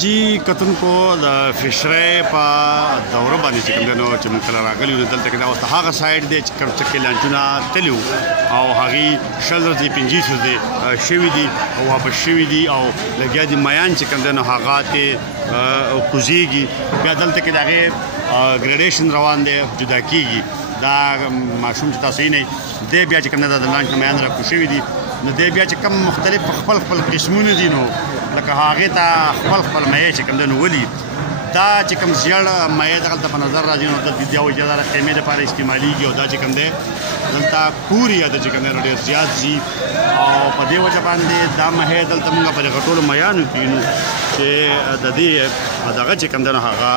جی کتونکو د فشرۍ په دوره باندې چې کوم دی نو چې موږ کله راغلي یو دلته کې دا اوس د هغه سایډ دی چې کوم چې لانچونه تللي وو او هغې شل ورځې 50 ورځې شوي دي او واپس شوي دي او لګیا دي میان چې کوم دی نو هغه ترې کوزېږي بیا دلته کې د هغې ګریډیشن روان دی جدا کېږي دا ماشوم چې تاسو یې نه دی بیا چې کوم دی د لانچ نه میان راکوز شوي دي نو دی بیا چې کوم مختلف خپل خپل قسمونه دي نو لکه هغې ته خپل مایع چې کوم دی نو ولي دا چې کوم زیړ مایع دغلته په نظر راځي نو دلته بیا وایي دا د خیمې دپاره استعمالېږي او دا چې کوم دی دلته کوري یا د چې کوم دی نو ډېر زیات ځي او په دې وجه باندې دا مایع دلته موږ په دغه ټولو میانو کې وینو چې د دې دغه چې کوم دی نو هغه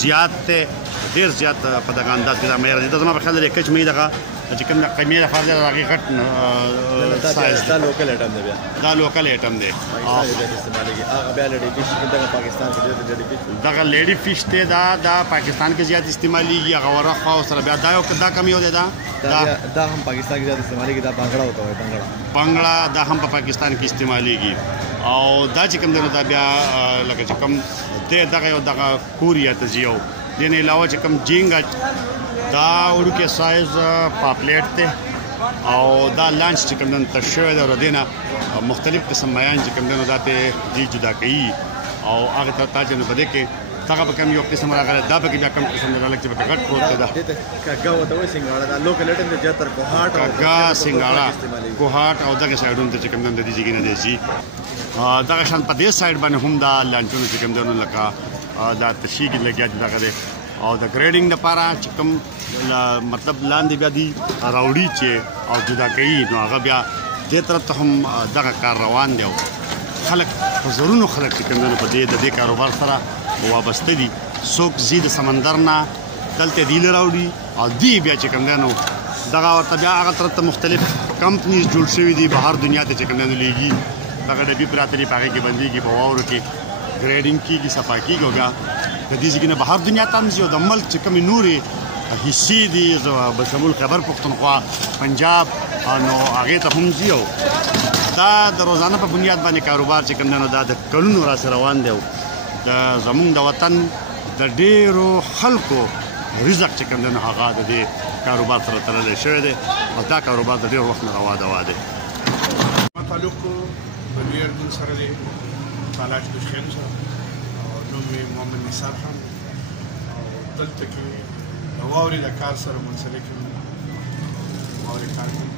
زیات دی ډېر زیات په دغه انداز کې دا مایع راځي دا زما په خیال دی کچ مایع دغه چې کوم قیمې لپاره د هغې غټ سایز دا لوکل ایټم دی بیا دا لوکل ایټم دی هغه بیا لیډي فش دغه پاکستان کې دی لیډي فش دغه لیډي فش دی دا پاکستان کې زیات استعمالېږي هغه ورخه او سره بیا دا کم یو دی دا هم پاکستان کې زیات استعمالېږي دا بنګړه ورته وایي بنګړه دا هم په پاکستان کې استعمالېږي او دا چې کوم دی نو دا بیا لکه چې کوم دی دغه یو دغه کوریا ته ځي او دې نه علاوه چې کوم جینګ دا وړوکی سایز پاپلیټ دی او دا لانچ چې کوم دی تش شوی دی او د دې نه مختلف قسم میان چې کوم دی نو دا ته دې جدا کوي او هغې ته تا چې نو په دې کې دغه به کوم یو قسم راغلی دا پکې بیا کوم قسم دی لږ چې پکې غټ پروت دی دا کږه ورته وایي سنګاړه دا لوکل ایټم دی زیاتر کوهاټ او کږه سنګاړه کوهاټ او دغه سایډونو ته چې کوم دی د دې ځای نه دی ځي دغه شان په دې سایډ باندې هم دا لانچونه چې کوم دی نو لکه دا تشي کې لګیا دي دغه دی او د ګریډینګ لپاره چې کوم مطلب لاندې بیا دي راوړي چې او جدا کوي نو هغه بیا دې طرف ته هم دغه کار روان دی او خلک په زرونو خلک چې کوم دی په دې کاروبار سره وابسته دي څوک ځي د سمندر نه دلته دیله راوړي او دی بیا چې کوم دی نو دغه ورته بیا هغه طرف ته مختلف کمپنیز جوړ شوي دي بهر دنیا ته چې کوم دی نو لیږي دغه ډبې پراته دي په هغې کې بندېږي په واورو کې ګریډینګ کېږي صفا کېږي او بیا د دې ځای نه بهر دنیا ته هم ځي او د ملک چې کومې نورې حصې دي بشمول خیبر پښتونخوا پنجاب نو هغې ته هم ځي او دا د روزانه په بنیاد باندې کاروبار چې کوم دی نو دا د کلونو راسې روان دی او د زموږ د وطن د ډېرو خلکو رزق چې کوم دی نو هغه د دې کاروبار سره تړلی شوی دی او دا کاروبار د ډېر وخت نه روا دی تعلق د لوی اردن سره دی تالاج بشخیم سره نوم یې محمد نثار خان او دلته کې د واورې د کار سره منسلک یم واورې کار کوم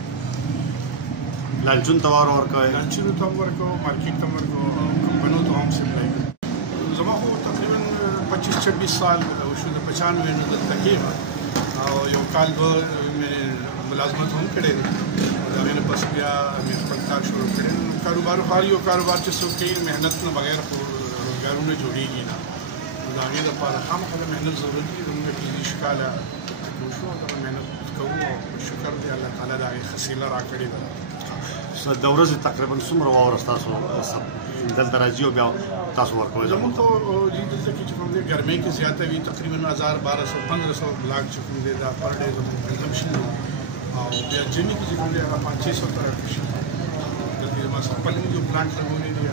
لانچون ته واوره ورکوئ لانچونو ته هم ورکوم مارکیټ ته هم ورکوم کمپنیو ته هم سپلای کوم زما خو تقریبا 25-26 سال شو د 95 نه دلته کېږم او یو کال به مې ملازمت هم کړی دی د هغې نه پس بیا مې خپل کار شروع کړی کاروبار خو هر یو کاروبار چې څوک کوي محنت نه بغیر خو روزګارونه جوړېږي نه نو د هغې دپاره خامخا د محنت ضرورت دي زموږ 20 کاله تکلیف شو دغه محنت کوو او شکر دی الله تعالی د هغې حصیله راکړې ده د ورځې تقریبا څومره واوره ستاسو دلته راځي او بیا تاسو ورکوئ زموږ خو دلته کې چې کوم دی ګرمۍ کې زیاته وي تقریبا 1000-1200-1500 بلاک چې کوم دی دا پر ډے زموږ کنزمپشن او بیا جمعې کې چې کوم دی هغه 500 ته راکشي دلته ما خپل یو پلانټ لګولی دی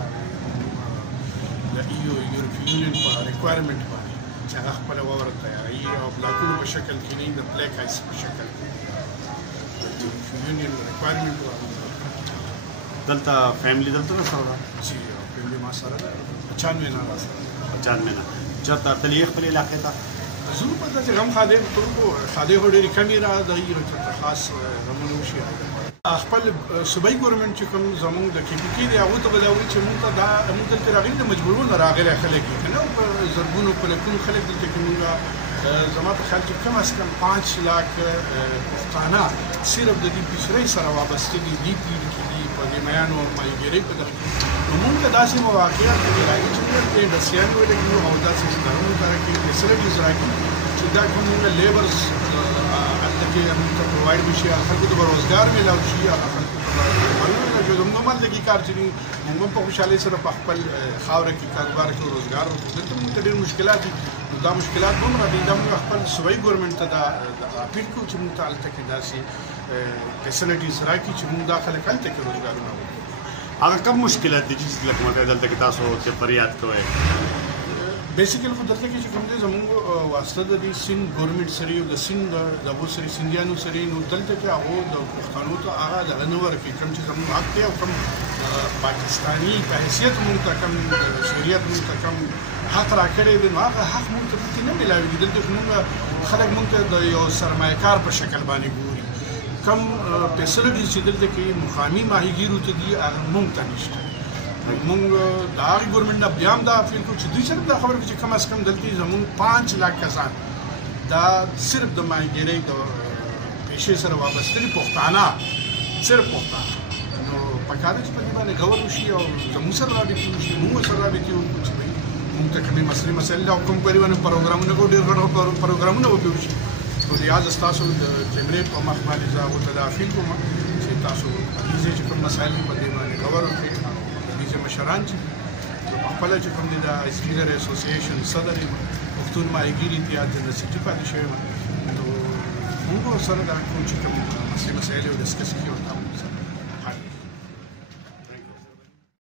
د یورپین یونین په ریکوایرمنټ باندې چې هغه خپله واوره تیاروي او بلاکونو په شکل کې نه د بلیک آیس په شکل کې د یورپین یونین ریکوایرمنټ باندې دلته فیملی دلته نه سره ده چې فیملی ما سره ده 95 نه راسره 95 نه چېرته تللی خپل علاقې ته زه په داسې غم خادم ټول خادم خو ډېرې کمې را د چېرته خاص غمونه وشي خپل صوبایي ګورنمنټ چې کوم زموږ د KPK دی هغو ته به دا وایي چې مونږ ته دا مونږ دلته راغلي د مجبورونه راغلي خلک دي که نه په زرګونو په لکونو خلک دلته کې مونږ زما په خیال کې کم از کم 5 لاک پښتانه صرف د دې فشرۍ سره وابسته دي دې پیړۍ کې دي په دې میانو او ماهیګیرۍ په دغه کې نو مونږ ته داسې مواقعات پکې راځي چې موږ پرې ډسیان ولګوو او داسې ادارونو ته راکړي فیسلټیز راکړي چې دا کوم موږ لیبرز هلته کې موږ ته پرووایډ وشي خلکو ته به روزګار میلاو شي هغه خلکو زموږ ملګري کار چې موږ هم په خوشحالۍ سره په خپل خاوره کې کاروبار کې روزګار ورکړو دلته موږ ته ډېر مشکلات دي نو دا مشکلات به هم راځي دا موږ خپل صوبایي ګورنمنټ ته دا اپیل کوو چې موږ ته هلته کې داسې فیسلټیز راکړي چې موږ دا خلک هلته کې روزګارونه وکړو هغه کوم مشکلات دي چې لکه ماته دلته کې تاسو ته فریاد کوئ بیسیکلی خو دلته کې چې کوم دي زموږ واسطه د سین ګورنمنت سره یو د سین د وسري سندیانو سره نو دلته کې هغه د پښتنو ته هغه د نور کې کوم چې زموږ حق دی او کوم پاکستاني په حیثیت موږ ته کوم شریعت موږ ته کوم حق راکړی دی نو هغه حق موږ ته نه ملاوي دلته موږ خلک موږ ته د یو سرمایه‌کار په شکل باندې ګوري کم فیسلټیز چې دلته کې مقامي ماهیګیرو ته دي هغه موږ ته نشته موږ د هغې ګورنمنټ نه بیا هم دا اپیل کوو چې دوی صرف دا خبره چې کم از کم دلته زموږ 5 लाख کسان دا صرف د ماهیګیرۍ د پیشې سره وابسته دي پښتانه صرف پښتانه نو پکار چې په دې باندې غور وشي او زموږ سره رابطې وشي موږ سره رابطې وکړو چې موږ ته کومې مسایل او کوم پریوانه پروګرامونه کو ډېر غوړ پروګرامونه وکړو شي نو ریاض تاسو د جمعیت په مخ باندې زه وتلافین کوم چې تاسو دې چې کوم مسایل په دې باندې غور وکړئ چې مشران چې خپل چې کوم دي د اسکیلر اسوسییشن صدر پښتون ماهیګیري اتحاد د نسیټي پاتې شوی نو موږ سره دا کوم چې کوم مسایل ډسکس کیږي